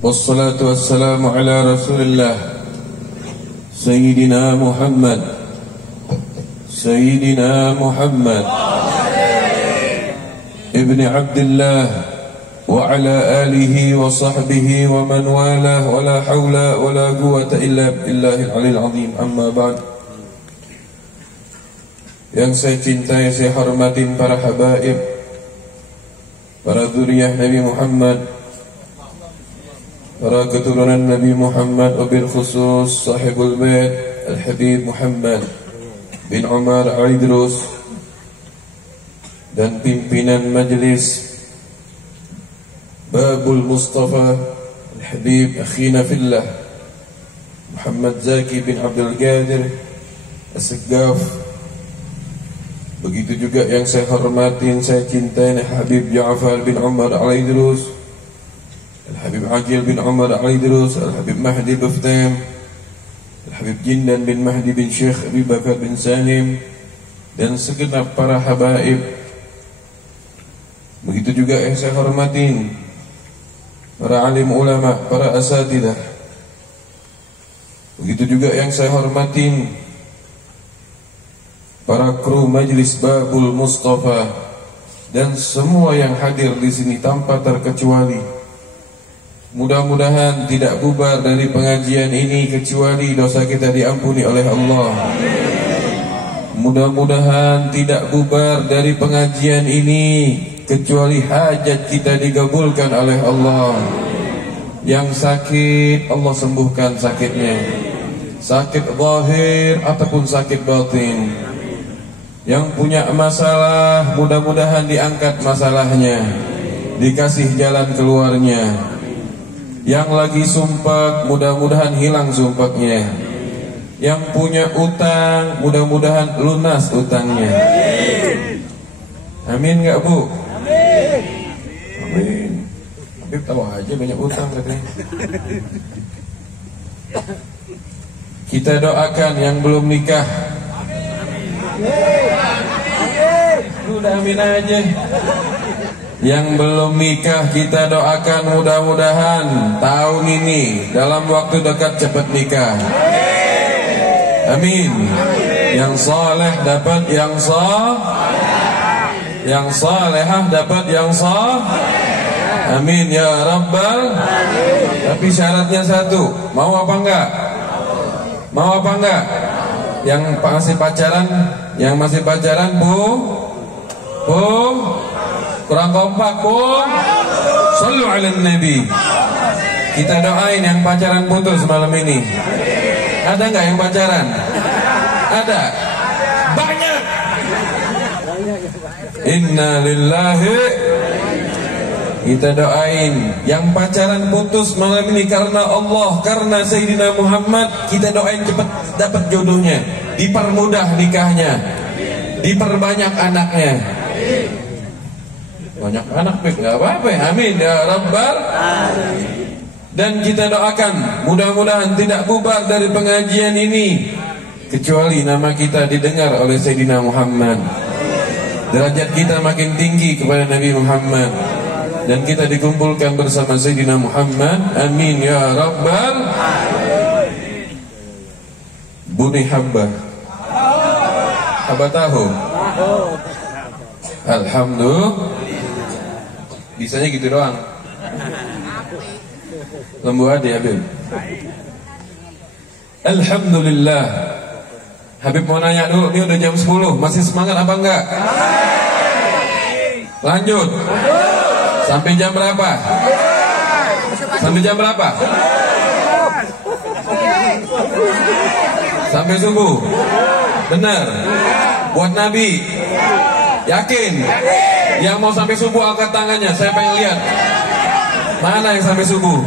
Wassalatu wassalamu ala Rasulillah Sayyidina Muhammad Ibni Abdillah wa ala alihi wa sahbihi wa man walah wa la hawla wa la quwwata illa billahil aliyil azim. Amma ba'd. Yang saya cintai, saya hormatin para habaib, para dzurriyyah Nabi Muhammad, para keturunan Nabi Muhammad, wabil khusus sahibul bait Al-Habib Muhammad bin Umar Al-Idrus, dan pimpinan majlis Babul Mustafa Al-Habib Akhina Fillah Muhammad Zaki bin Abdul Qadir As-Saggaf. Begitu juga yang saya hormatin, saya cintai Habib Ja'far bin Umar Al-Idrus, Al-Habib Aqil bin Umar Al-Idrus, Al-Habib Mahdi Buftam, Al-Habib Jindan bin Mahdi bin Syekh Abi Bakar bin Salim, dan segenap para habaib. Begitu juga yang saya hormatin para alim ulama, para asatidah. Begitu juga yang saya hormatin para kru majlis Babul Mustafa dan semua yang hadir di sini tanpa terkecuali. Mudah-mudahan tidak bubar dari pengajian ini kecuali dosa kita diampuni oleh Allah. Mudah-mudahan tidak bubar dari pengajian ini kecuali hajat kita digabulkan oleh Allah. Yang sakit Allah sembuhkan sakitnya, sakit zahir ataupun sakit batin. Yang punya masalah mudah-mudahan diangkat masalahnya, dikasih jalan keluarnya. Yang lagi sumpek mudah-mudahan hilang sumpeknya. Yang punya utang mudah-mudahan lunas utangnya. Amin gak Bu? Amin. Habib tahu aja banyak utang katanya. Kita doakan yang belum nikah. Udah amin aja. Yang belum nikah kita doakan mudah-mudahan tahun ini dalam waktu dekat cepat nikah. Amin. Yang saleh dapat yang yang salehah dapat yang amin ya rabbal. Tapi syaratnya satu, mau apa enggak? Mau apa enggak? Yang masih pacaran Bu kurang kompak Bu. Shallu ala nabi. Kita doain yang pacaran putus malam ini. Ada enggak yang pacaran? Ada. Banyak. Inna lillahi. Kita doain yang pacaran putus malam ini karena Allah, karena Sayyidina Muhammad. Kita doain cepat dapat jodohnya, dipermudah nikahnya, diperbanyak anaknya. Banyak anak baik, gak apa-apa ya. Amin ya rabbal. Dan kita doakan mudah-mudahan tidak bubar dari pengajian ini kecuali nama kita didengar oleh Sayyidina Muhammad, derajat kita makin tinggi kepada Nabi Muhammad, dan kita dikumpulkan bersama Sayyidina Muhammad. Amin ya rabbal. Buni habba tahu. Alhamdulillah. Bisanya gitu doang. Lembu hati Habib. Alhamdulillah. Habib mau nanya dulu, ini udah jam 10, masih semangat apa enggak? Lanjut. Sampai jam berapa? Sampai jam berapa? Sampai subuh. Benar. Buat Nabi. Yakin? Yang mau sampai subuh angkat tangannya, saya pengen lihat. Mana yang sampai subuh?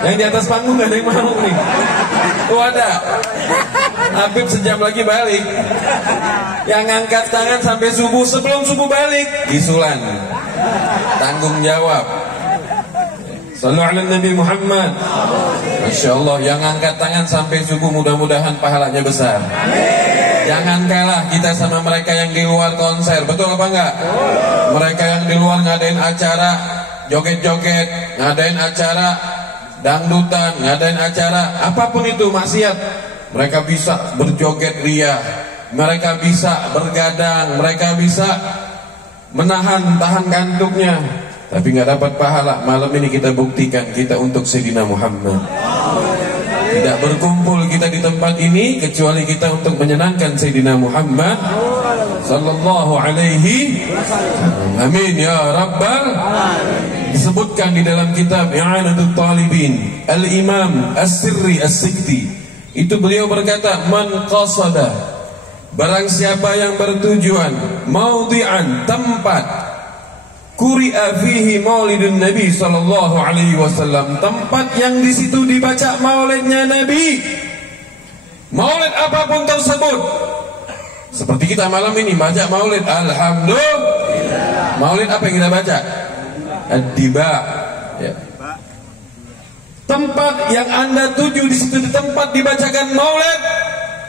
Yang di atas panggung gak ada yang mau nih. Tuh ada. Habib sejam lagi balik. Yang angkat tangan sampai subuh, sebelum subuh balik disulan. Tanggung jawab. Sallu ala Nabi Muhammad. Masya Allah. Yang angkat tangan sampai subuh mudah-mudahan pahalanya besar. Jangan kalah kita sama mereka yang di luar konser. Betul apa enggak? Mereka yang di luar ngadain acara joget-joget, ngadain acara dangdutan, ngadain acara, apapun itu maksiat, mereka bisa berjoget ria, mereka bisa bergadang, mereka bisa tahan kantuknya, tapi nggak dapat pahala. Malam ini kita buktikan kita untuk Sayyidina Muhammad. Tidak berkumpul kita di tempat ini kecuali kita untuk menyenangkan Sayyidina Muhammad sallallahu alaihi wasallam. Amin ya rabbal alamin. Disebutkan di dalam kitab I'anatul Talibin, Al-Imam As-Sirri As-Sikti, itu beliau berkata, man qasada, barang siapa yang bertujuan, maudhi'an, tempat, quri'a fihi maulidun Nabi sallallahu alaihi wasallam, tempat yang di situ dibaca maulidnya Nabi, maulid apapun tersebut, seperti kita malam ini baca maulid, alhamdulillah. Maulid apa yang kita baca? Ad-Diba, ya. Tempat yang Anda tuju di situ, di tempat dibacakan maulid,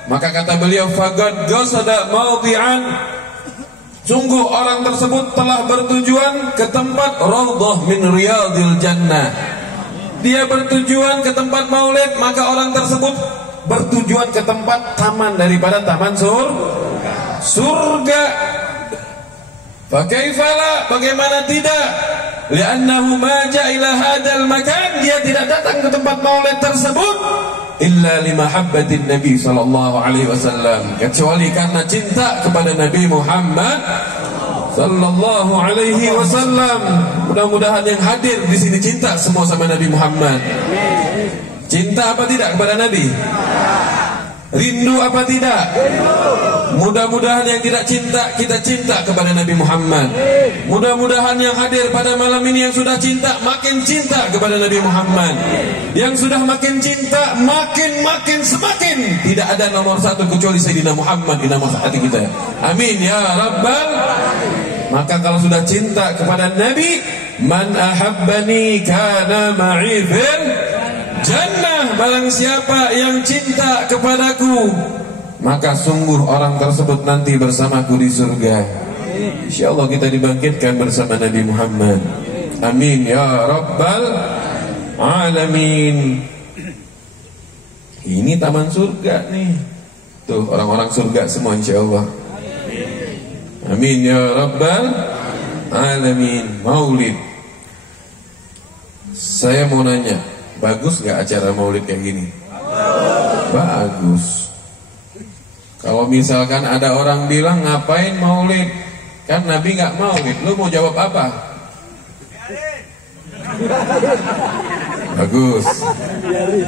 maka kata beliau, faqad qasada maudhi'an, sungguh orang tersebut telah bertujuan ke tempat raudhah min riyadil jannah. Dia bertujuan ke tempat maulid, maka orang tersebut bertujuan ke tempat taman daripada taman surga. Bagaimana? Bagaimana tidak? Li'annahu ma ja'a ila hadzal makan, dia tidak datang ke tempat maulid tersebut illa limahabbatin Nabi sallallahu alaihi wasallam, kecuali karena cinta kepada Nabi Muhammad sallallahu alaihi wasallam. Mudah-mudahan yang hadir di sini cinta semua sama Nabi Muhammad. Cinta apa tidak kepada Nabi? Rindu apa tidak? Mudah-mudahan yang tidak cinta, kita cinta kepada Nabi Muhammad. Mudah-mudahan yang hadir pada malam ini yang sudah cinta, makin cinta kepada Nabi Muhammad. Yang sudah makin cinta, makin semakin tidak ada nomor satu kecuali Sayyidina Muhammad di nomor hati kita. Amin ya rabbal. Maka kalau sudah cinta kepada Nabi, man ahabbani kana ma'i fil jannah, barang siapa yang cinta kepadaku, maka sungguh orang tersebut nanti bersamaku di surga. InsyaAllah kita dibangkitkan bersama Nabi Muhammad. Amin ya rabbal alamin. Ini taman surga nih. Tuh orang-orang surga semua insyaAllah. Amin ya rabbal alamin. Maulid, saya mau nanya, bagus gak acara maulid kayak gini? Bagus. Kalau misalkan ada orang bilang ngapain maulid, kan Nabi gak maulid, lu mau jawab apa? Bagus.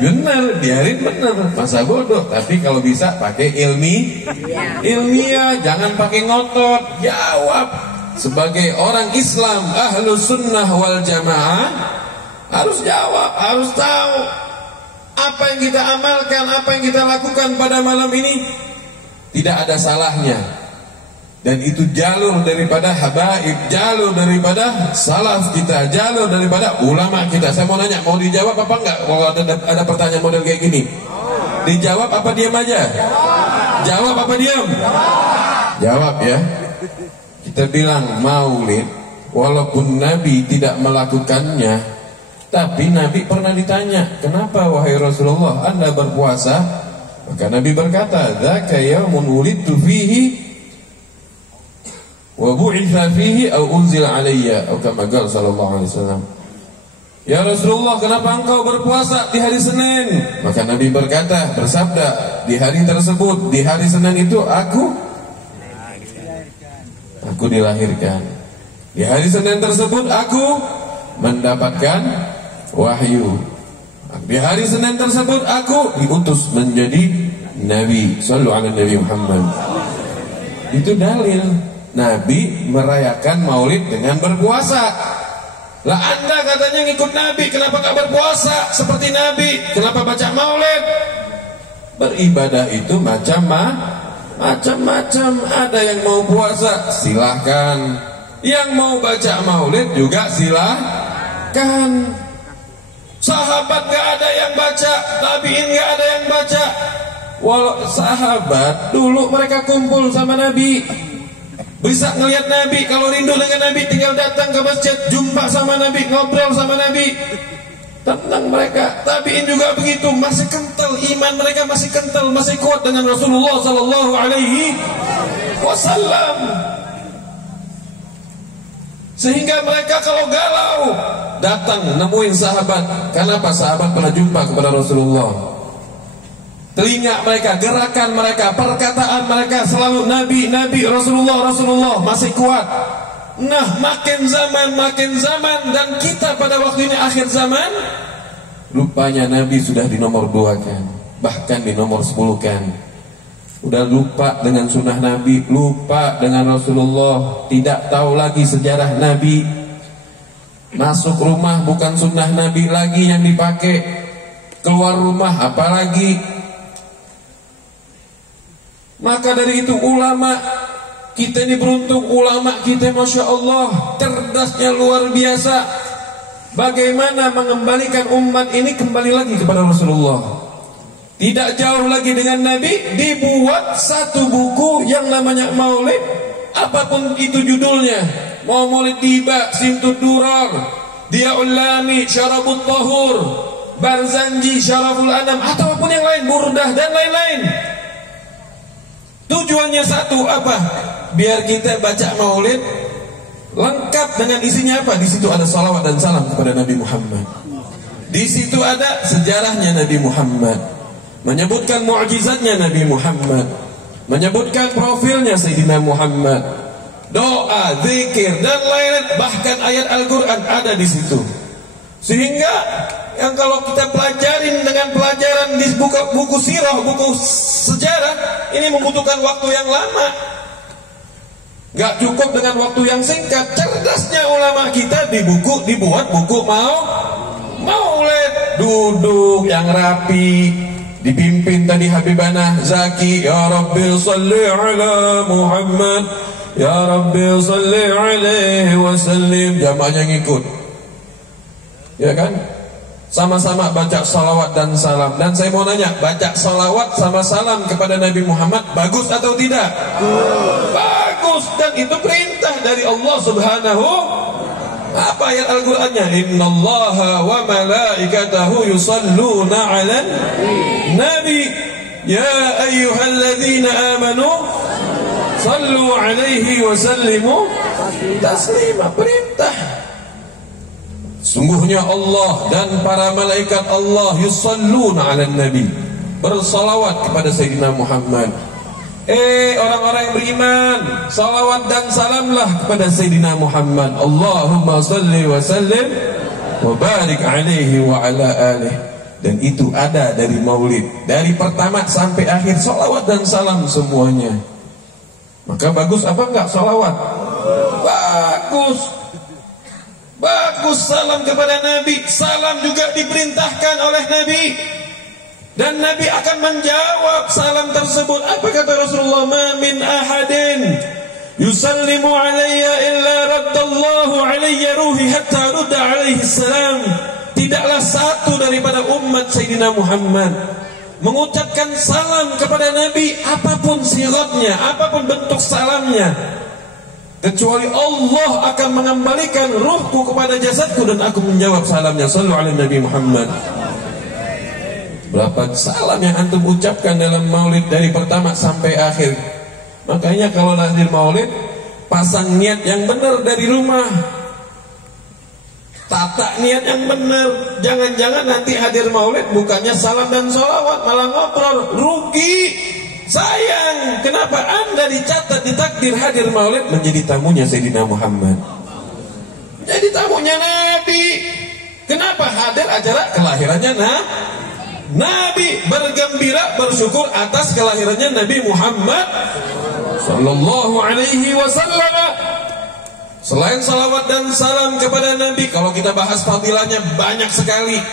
Benar, biarin benar. Masa bodoh. Tapi kalau bisa pakai ilmiah, jangan pakai ngotot. Jawab. Sebagai orang Islam Ahlus Sunnah wal Jamaah harus jawab, harus tahu apa yang kita amalkan, apa yang kita lakukan pada malam ini tidak ada salahnya. Dan itu jalur daripada habaib, jalur daripada salaf kita, jalur daripada ulama kita. Saya mau nanya, mau dijawab apa enggak? Kalau ada pertanyaan model kayak gini, dijawab apa diam aja? Jawab apa diam? Jawab ya. Kita bilang maulid, walaupun Nabi tidak melakukannya, tapi Nabi pernah ditanya, kenapa wahai Rasulullah Anda berpuasa? Maka Nabi berkata, dzaka yaumun wulidtu fihi wa bu'itsa fihi aw unzila alayya, atau kama qala sallallahu alaihi wasallam. Ya Rasulullah, kenapa engkau berpuasa di hari Senin? Maka Nabi berkata, bersabda, di hari tersebut, di hari Senin itu aku dilahirkan. Di hari Senin tersebut aku mendapatkan wahyu. Di hari Senin tersebut aku diutus menjadi Nabi. Sallu ala Nabi Muhammad. Itu dalil Nabi merayakan maulid dengan berpuasa. Lah Anda katanya ngikut Nabi, kenapa gak berpuasa seperti Nabi? Kenapa baca maulid? Beribadah itu macam-macam. Ada yang mau puasa, silahkan. Yang mau baca maulid juga silahkan. Sahabat gak ada yang baca, tabiin gak ada yang baca. Walau sahabat dulu mereka kumpul sama Nabi, bisa ngelihat Nabi. Kalau rindu dengan Nabi tinggal datang ke masjid, jumpa sama Nabi, ngobrol sama Nabi. Tenang. tentang mereka. Tabi'in juga begitu, masih kental iman mereka, masih kental, masih kuat dengan Rasulullah sallallahu alaihi wasallam. Sehingga mereka kalau galau datang nemuin sahabat. Kenapa? Sahabat pernah jumpa kepada Rasulullah. Telinga mereka, gerakan mereka, perkataan mereka selalu Nabi, Nabi, Rasulullah, Rasulullah, masih kuat. Nah, makin zaman dan kita pada waktu ini akhir zaman, lupanya Nabi sudah di nomor 2 kan, bahkan di nomor 10 kan. Udah lupa dengan sunnah Nabi, lupa dengan Rasulullah, tidak tahu lagi sejarah Nabi. Masuk rumah bukan sunnah Nabi lagi yang dipakai, keluar rumah apalagi. Maka dari itu ulama kita ini beruntung, ulama kita Masya Allah cerdasnya luar biasa. Bagaimana mengembalikan umat ini kembali lagi kepada Rasulullah. Tidak jauh lagi dengan Nabi, dibuat satu buku yang namanya Maulid. Apapun itu judulnya, mau Maulid Tiba, Simtud Durar, Diaul Lami, Syarabut Tahur, Barzanji, Syaraful Anam, ataupun yang lain, Burdah dan lain-lain. Tujuannya satu, apa? Biar kita baca Maulid lengkap dengan isinya apa? Di situ ada salawat dan salam kepada Nabi Muhammad. Di situ ada sejarahnya Nabi Muhammad, menyebutkan mukjizatnya Nabi Muhammad, menyebutkan profilnya Sayyidina Muhammad, doa, zikir dan lain-lain, bahkan ayat Al-Quran ada di situ. Sehingga yang kalau kita pelajarin dengan pelajaran di buku sirah, buku sejarah, ini membutuhkan waktu yang lama. Gak cukup dengan waktu yang singkat. Cerdasnya ulama kita dibuat buku Maulid, duduk yang rapi, dipimpin tadi Habibana Zaki, ya Rabbi salli ala Muhammad, ya Rabbi salli alaihi wasallim, jamaahnya ngikut, ya kan? Sama-sama baca salawat dan salam. Dan saya mau nanya, baca salawat sama salam kepada Nabi Muhammad bagus atau tidak? Bagus. Dan itu perintah dari Allah Subhanahu. Apa ayat Al-Qur'annya? Innallaha wa malaikatahu yusalluna 'alan nabi ya ayyuhalladzina amanu sallu 'alaihi wa sallimu taslima. Perintah. Sungguhnya Allah dan para malaikat Allah yusalluna 'alan nabi, bersalawat kepada Sayyidina Muhammad. Orang-orang yang beriman, salawat dan salamlah kepada Sayyidina Muhammad. Allahumma salli wa sallim wa barik alaihi wa ala alihi. Dan itu ada dari Maulid, dari pertama sampai akhir salawat dan salam semuanya. Maka bagus apa enggak salawat? Bagus. Bagus salam kepada Nabi. Salam juga diperintahkan oleh Nabi, dan Nabi akan menjawab salam tersebut. Apa kata Rasulullah? Ma min ahadin yusallimu alayya illa raddallahu alayya ruhi hatta rudda alaihi salam. Tidaklah satu daripada umat Sayyidina Muhammad mengucapkan salam kepada Nabi, apapun siratnya, apapun bentuk salamnya, kecuali Allah akan mengembalikan ruhku kepada jasadku dan aku menjawab salamnya. Sallu ala Nabi Muhammad. Berapa salam yang antum ucapkan dalam Maulid dari pertama sampai akhir. Makanya kalau hadir Maulid, pasang niat yang benar dari rumah, tata niat yang benar. Jangan-jangan nanti hadir Maulid bukannya salam dan sholawat, malah ngobrol. Rugi. Sayang, kenapa Anda dicatat, ditakdir hadir Maulid menjadi tamunya Sayyidina Muhammad, jadi tamunya Nabi. Kenapa hadir acara kelahirannya Nabi, bergembira, bersyukur atas kelahirannya Nabi Muhammad sallallahu alaihi wasallam. Selain salawat dan salam kepada Nabi, kalau kita bahas fadilahnya banyak sekali.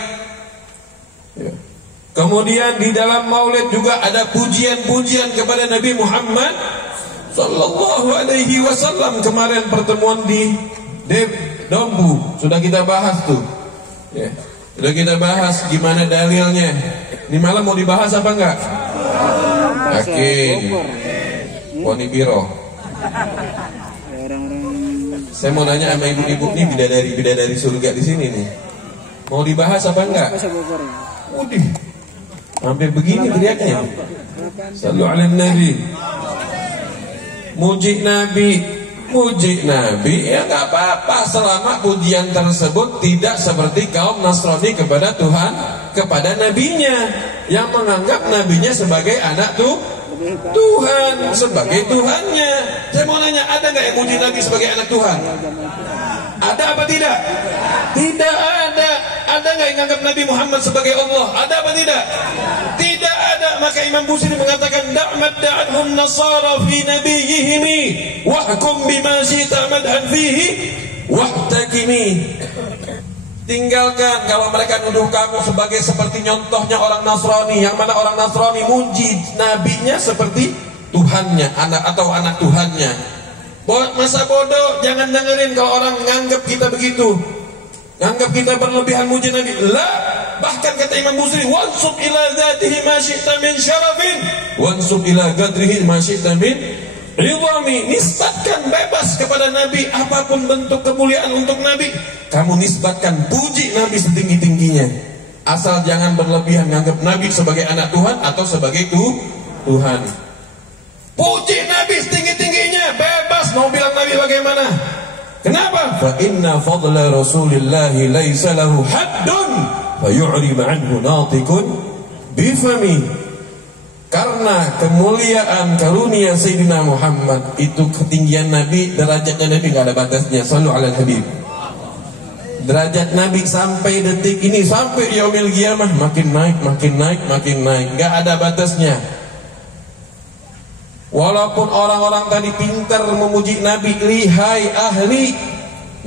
Kemudian di dalam Maulid juga ada pujian-pujian kepada Nabi Muhammad sallallahu alaihi wasallam. Kemarin pertemuan di Dombu sudah kita bahas tuh. Ya. Sudah kita bahas gimana dalilnya. Ini malam mau dibahas apa enggak? Oke. Poni Biro. Saya mau nanya sama ibu-ibu nih, bidadari surga di sini nih. Mau dibahas apa enggak? Udih, sampai begini teriaknya. Sallu ala Nabi. Muji Nabi ya nggak apa-apa selama pujian tersebut tidak seperti kaum Nasrani kepada Tuhan, kepada nabinya yang menganggap nabinya sebagai anak Tuhan, sebagai Tuhannya. Saya mau nanya, ada nggak yang muji Nabi sebagai anak Tuhan? Ada apa tidak? Tidak ada. Ada nggak yang menganggap Nabi Muhammad sebagai Allah? Ada apa tidak? Tidak ada. Maka Imam Busiri mengatakan, da'mad da'adhum nasara fi nabiyihimi wahkum bima syi'ta madhan fihi wahtakimi. Tinggalkan kalau mereka nuduh kamu sebagai seperti nyontohnya orang Nasrani, yang mana orang Nasrani muji nabinya seperti Tuhannya, anak atau anak Tuhannya. Masa bodoh, jangan dengerin kalau orang nganggap kita begitu, nganggap kita berlebihan muji Nabi. Lah, bahkan kata Imam Busiri, wansub ila dzatihi ma syi'ta min syarafin wansub ila qadrihi ma syi'ta min ridwami. Nisbatkan bebas kepada Nabi apapun bentuk kemuliaan untuk Nabi. Kamu nisbatkan, puji Nabi setinggi-tingginya, asal jangan berlebihan nganggap Nabi sebagai anak Tuhan atau sebagai Tuhan. Puji Nabi setinggi-tingginya, bebas mau bilang Nabi bagaimana. Kenapa? Fa inna fadla Rasulillahi laisa lahu haddun fa yu'rib anhu natiqun bifami. Karena kemuliaan karunia Sayyidina Muhammad itu, ketinggian Nabi, derajatnya Nabi enggak ada batasnya. Sallu ala Habib. Derajat Nabi sampai detik ini, sampai yaumil qiyamah makin naik, makin naik, makin naik, enggak ada batasnya. Walaupun orang-orang tadi pintar memuji Nabi, lihai ahli,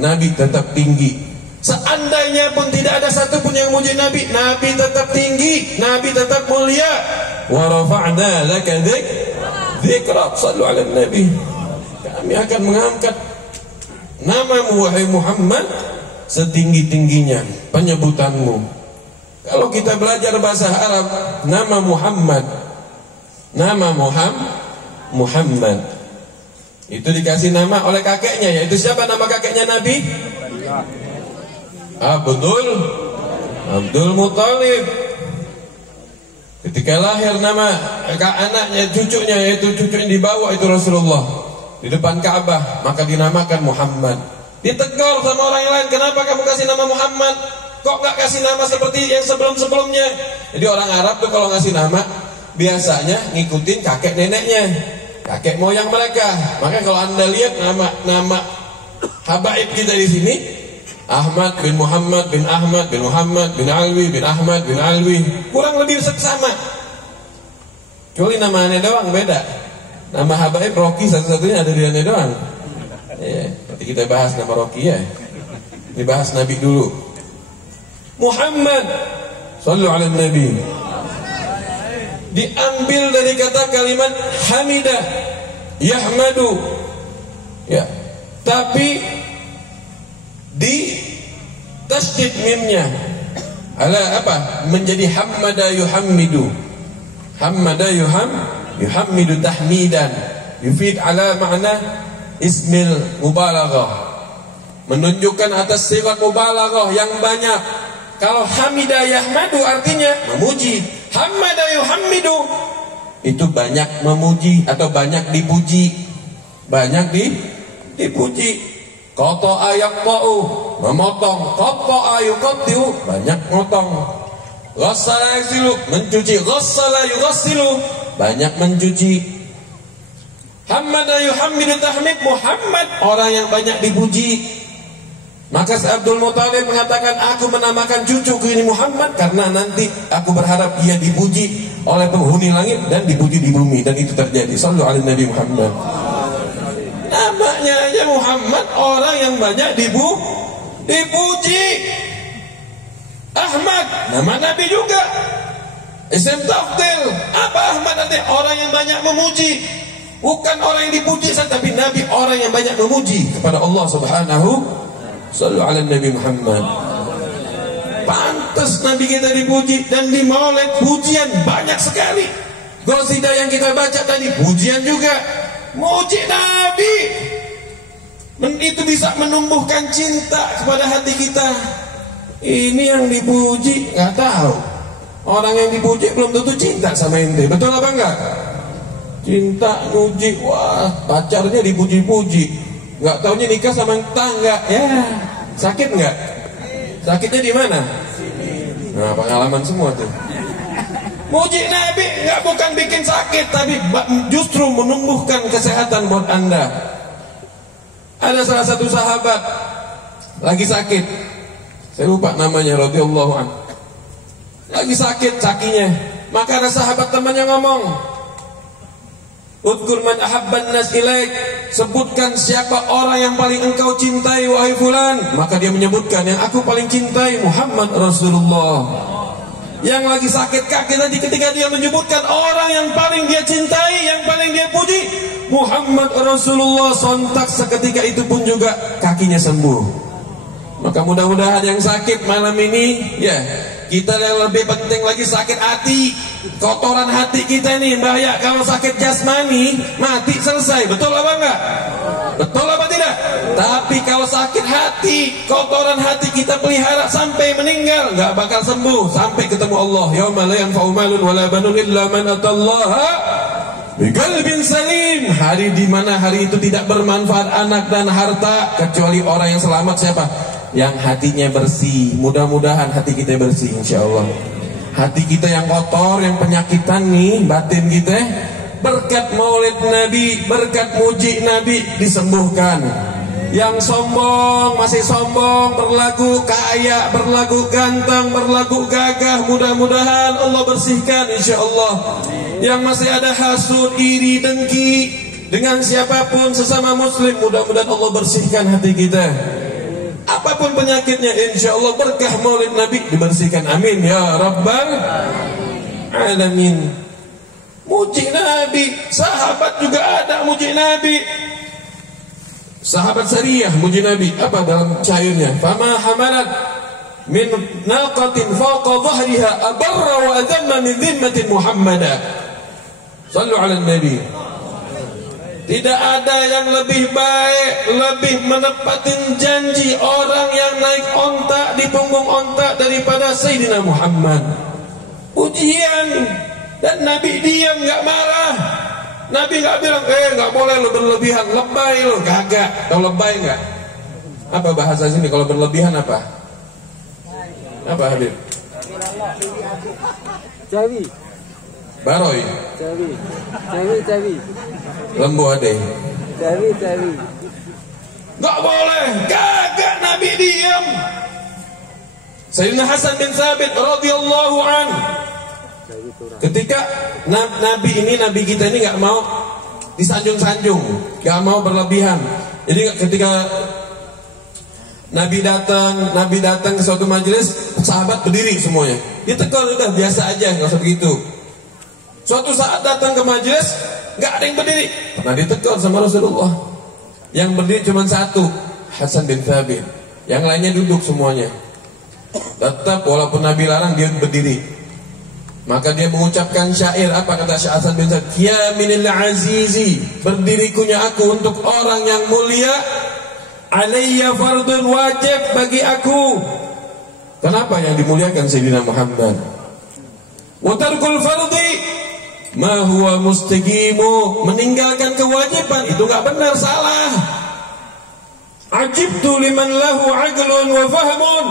Nabi tetap tinggi. Seandainya pun tidak ada satupun yang memuji Nabi, Nabi tetap tinggi, Nabi tetap mulia. Wa rafa'na laka dzikrak. Sallu ala Nabi. Kami akan mengangkat namamu wahai Muhammad setinggi-tingginya penyebutanmu. Kalau kita belajar bahasa Arab, nama Muhammad itu dikasih nama oleh kakeknya, yaitu siapa nama kakeknya Nabi? Abdul Muthalib. Ketika lahir, nama anaknya, cucunya, yaitu cucu yang dibawa itu Rasulullah di depan Ka'bah, maka dinamakan Muhammad. Ditegur sama orang yang lain, kenapa kamu kasih nama Muhammad? Kok gak kasih nama seperti yang sebelum-sebelumnya? Jadi orang Arab tuh kalau ngasih nama biasanya ngikutin kakek neneknya, kakek moyang mereka. Maka kalau Anda lihat nama habaib kita di sini, Ahmad bin Muhammad bin Ahmad bin Muhammad bin Alwi bin Ahmad bin Alwi, kurang lebih sama. Kecuali namanya doang beda. Nama habaib Rocky satu-satunya ada di aneh doang. Ya, nanti kita bahas nama Rocky ya. Dibahas Nabi dulu. Muhammad, sallu ala Nabi. Diambil dari kata kalimat hamidah, yahmadu, ya, tapi di tasydid mimnya ala apa? Menjadi hammada yuhammidu. Hammada yuhammidu tahmidan, yufid ala makna ismil mubalaghah, menunjukkan atas sifat mubalaghah yang banyak. Kalau hamidah yahmadu artinya memuji. Hammada yuhammidu itu banyak memuji atau banyak dipuji. Banyak dipuji. Qata'a yaqta'u, memotong. Qata'a yuqatti'u, banyak motong. Ghassala yaghsilu, mencuci. Ghassala yughassilu, banyak mencuci. Hammada yuhammidu tahmid, Muhammad orang yang banyak dipuji. Maka Abdul Muthalib mengatakan, aku menamakan cucuku ini Muhammad karena nanti aku berharap ia dipuji oleh penghuni langit dan dipuji di bumi, dan itu terjadi. Sallu ala Nabi Muhammad. Namanya aja Muhammad, orang yang banyak dipuji. Ahmad, nama Nabi juga. Ism tafdil. Apa Ahmad nanti? Orang yang banyak memuji. Bukan orang yang dipuji, tapi Nabi orang yang banyak memuji kepada Allah Subhanahu. Sallu ala Nabi Muhammad. Pantas Nabi kita dipuji dan di maulid pujian banyak sekali. Qasidah yang kita baca tadi pujian juga. Muji Nabi, itu bisa menumbuhkan cinta kepada hati kita. Ini yang dipuji nggak tahu. Orang yang dipuji belum tentu cinta sama ente. Betul apa enggak? Cinta muji, wah pacarnya dipuji-puji, nggak taunya nikah sama tetangga. Ya, sakit nggak? Sakitnya di mana? Nah, pengalaman semua tuh. Muji Nabi nggak bukan bikin sakit, tapi justru menumbuhkan kesehatan buat anda. Ada salah satu sahabat lagi sakit, saya lupa namanya, radhiyallahu anhu. Lagi sakit kakinya, maka ada sahabat temannya ngomong, "Udkur man ahabban nas ilaik." Sebutkan siapa orang yang paling engkau cintai wahai fulan. Maka dia menyebutkan, yang aku paling cintai Muhammad Rasulullah. Yang lagi sakit kaki tadi, ketika dia menyebutkan orang yang paling dia cintai, yang paling dia puji, Muhammad Rasulullah, sontak seketika itu pun juga kakinya sembuh. Maka mudah-mudahan yang sakit malam ini, ya, kita yang lebih penting lagi sakit hati, kotoran hati kita ini bahaya. Kalau sakit jasmani mati selesai, betul apa enggak? Betul apa tidak? Tapi kalau sakit hati, kotoran hati kita pelihara sampai meninggal, enggak bakal sembuh sampai ketemu Allah. Yauma la yanfa'u malun wala banun illa man atallaha biqalbin salim. Hari di mana hari itu tidak bermanfaat anak dan harta kecuali orang yang selamat. Siapa? Yang hatinya bersih. Mudah-mudahan hati kita bersih, insyaallah. Hati kita yang kotor, yang penyakitan nih, batin kita, berkat maulid Nabi, berkat muji Nabi disembuhkan. Yang sombong, masih sombong, berlagu kaya, berlagu ganteng, berlagu gagah, mudah-mudahan Allah bersihkan, insyaallah. Yang masih ada hasud, iri, dengki dengan siapapun sesama muslim, mudah-mudahan Allah bersihkan hati kita. Apapun penyakitnya, insya Allah berkah maulid Nabi dibersihkan. Amin ya rabbal alamin. Muji Nabi, sahabat juga ada muji Nabi. Sahabat Sariyah muji Nabi, apa dalam cairnya? Fama hamalat min naqatin fawqa dhahriha abarra wa adhamma min dhimmatin Muhammadah. Sallu ala Nabi. Tidak ada yang lebih baik, lebih menepatin janji orang yang naik onta di punggung onta daripada Sayyidina Muhammad. Ujian, dan Nabi diam, nggak marah. Nabi nggak bilang, nggak boleh lo berlebihan, lebay lo, kagak. Tahu lebay nggak? Apa bahasa sini kalau berlebihan apa? Apa Habib? Jawi. Baroy. Jawi. Lembu ade. Jawi. Gak boleh, gagak Nabi diam. Sayyidina Hasan bin Thabit radhiyallahu an, ketika Nabi kita ini gak mau disanjung-sanjung, gak mau berlebihan. Jadi ketika Nabi datang ke suatu majelis, sahabat berdiri semuanya. Dia tegur, udah biasa aja, gak usah begitu. Suatu saat datang ke majelis, gak ada yang berdiri. Pernah ditegur sama Rasulullah. Yang berdiri cuma satu, Hasan bin Thabit. Yang lainnya duduk semuanya. Tetap walaupun Nabi larang, dia berdiri. Maka dia mengucapkan syair. Apa kata Hasan bin Thabit? Ya minil azizi, berdiriku aku untuk orang yang mulia. Alayya fardun, wajib bagi aku. Kenapa yang dimuliakan Sayyidina Muhammad? Wa tarkul fardhi ma huwa mustaqimu, meninggalkan kewajiban itu enggak benar, salah. Ajibtu liman lahu aqlun wa fahmun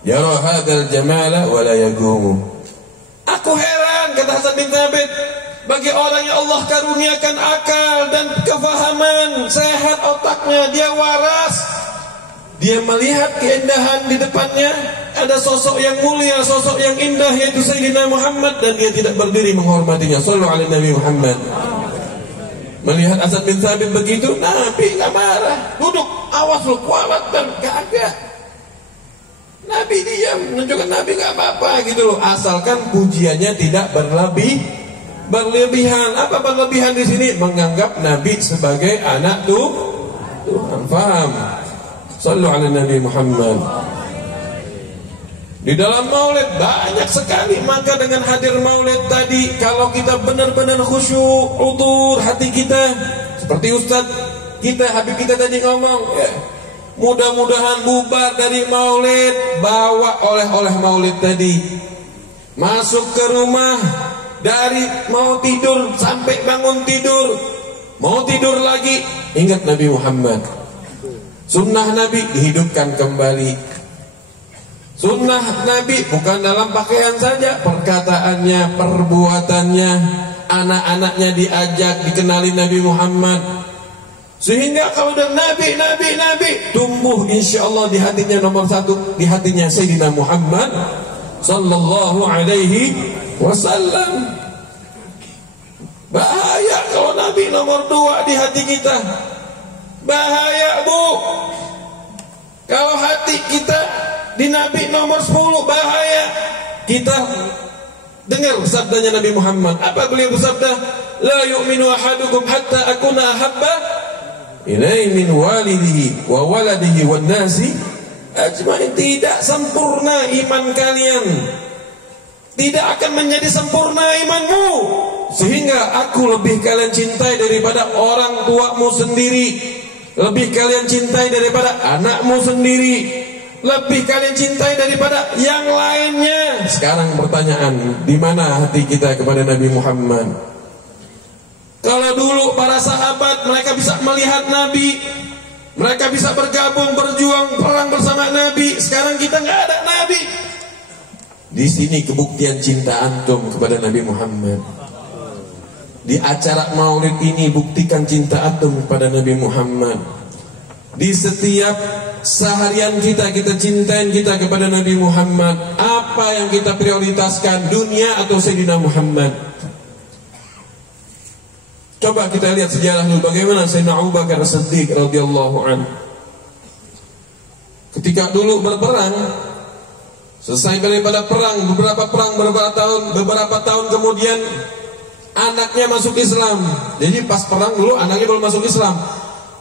yara hadzal jamala wa la yaqumu. Aku heran, kata Hasan bin Thabit, bagi orang yang Allah karuniakan akal dan kefahaman, sehat otaknya, dia waras, dia melihat keindahan di depannya, ada sosok yang mulia, sosok yang indah, yaitu Sayyidina Muhammad, dan dia tidak berdiri menghormatinya. Sallu ala Nabi Muhammad. Melihat Hasan bin Thabit begitu, Nabi gak marah, duduk, awas lu, kualat dan kagak. Nabi diam, menunjukkan Nabi gak apa-apa gitu loh, asalkan pujiannya tidak berlebihan. Apa berlebihan di sini? Menganggap Nabi sebagai anak Tuhan. Faham? Sallu ala Nabi Muhammad. Di dalam maulid banyak sekali. Maka dengan hadir maulid tadi, kalau kita benar-benar khusyuk, utur hati kita, seperti Ustadz kita, Habib kita tadi ngomong, ya, Mudah-mudahan bubar dari maulid, bawa oleh-oleh maulid tadi. Masuk ke rumah, dari mau tidur sampai bangun tidur, mau tidur lagi, ingat Nabi Muhammad. Sunnah Nabi dihidupkan kembali. Sunnah Nabi bukan dalam pakaian saja, perkataannya, perbuatannya, anak-anaknya diajak, dikenali Nabi Muhammad. Sehingga kalau udah Nabi tumbuh insya Allah di hatinya nomor satu, di hatinya Sayyidina Muhammad sallallahu alaihi wasallam. Bahaya kalau Nabi nomor 2 di hati kita. Bahaya, Bu. Kalau hati kita di Nabi nomor 10, bahaya. Kita dengar sabdanya Nabi Muhammad. Apa beliau bersabda? La yu'minu ahadukum hatta akuna ahabba ilaihi min walidihi wa waladihi wan nasi ajmain. Tidak sempurna iman kalian, tidak akan menjadi sempurna imanmu sehingga aku lebih kalian cintai daripada orang tuamu sendiri, lebih kalian cintai daripada anakmu sendiri, lebih kalian cintai daripada yang lainnya. Sekarang pertanyaan, di mana hati kita kepada Nabi Muhammad? Kalau dulu para sahabat mereka bisa melihat Nabi, mereka bisa bergabung, berjuang, perang bersama Nabi. Sekarang kita nggak ada Nabi. Di sini kebuktian cinta antum kepada Nabi Muhammad. Di acara maulid ini buktikan cinta antum kepada Nabi Muhammad. Di setiap seharian kita cintain kita kepada Nabi Muhammad. Apa yang kita prioritaskan, dunia atau Sayyidina Muhammad? Coba kita lihat sejarah dulu bagaimana Sayyidina Abu Bakar As-Siddiq radhiyallahu anhu. Ketika dulu berperang, selesai daripada perang, beberapa tahun kemudian anaknya masuk Islam. Jadi pas perang dulu anaknya belum masuk Islam.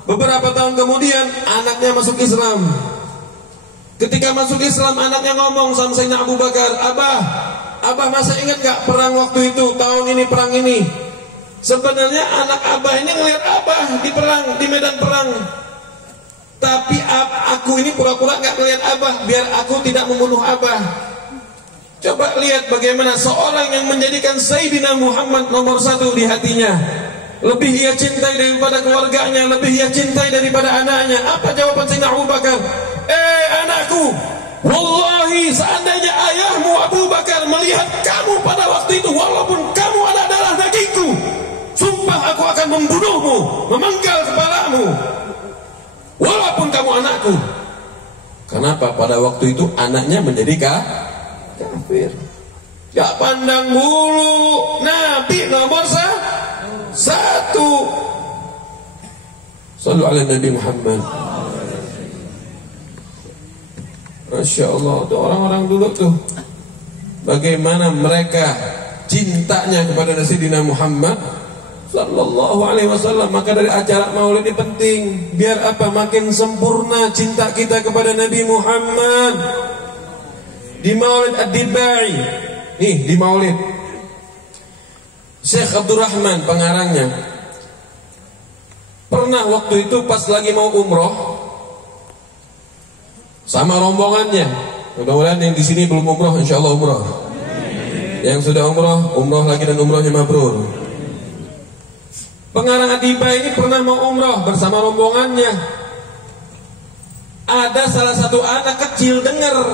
Beberapa tahun kemudian anaknya masuk Islam. Ketika masuk Islam anaknya ngomong sama Sayyidina Abu Bakar, Abah masih ingat gak perang waktu itu, tahun ini perang ini? Sebenarnya anak Abah ini ngelihat Abah di perang, di medan perang. Tapi aku ini pura-pura gak ngelihat Abah biar aku tidak membunuh Abah. Coba lihat bagaimana seorang yang menjadikan Sayyidina Muhammad nomor 1 di hatinya, lebih ia cintai daripada keluarganya, lebih ia cintai daripada anaknya. Apa jawaban Sayyidina Abu Bakar? Anakku, wallahi seandainya ayahmu Abu Bakar melihat kamu pada waktu itu, walaupun kamu ada darah dagingku, sumpah aku akan membunuhmu, memenggal kepalamu, walaupun kamu anakku. Kenapa? Pada waktu itu anaknya menjadi kafir. Gak pandang bulu, Nabi nomor 1. Sallu ala Nabi Muhammad. Masya Allah, tuh orang-orang dulu tuh bagaimana mereka cintanya kepada Sayyidina Muhammad sallallahu alaihi wasallam. Maka dari acara maulid ini penting, biar apa? Makin sempurna cinta kita kepada Nabi Muhammad. Di Maulid Ad-Dibai, nih di Maulid Syekh Abdurrahman pengarangnya pernah waktu itu pas lagi mau umroh sama rombongannya. Mudah-mudahan yang di sini belum umroh, insya Allah umroh. Yang sudah umroh lagi dan umrohnya mabrur. Pengarang Ad-Dibai ini pernah mau umroh bersama rombongannya. Ada salah satu anak kecil dengar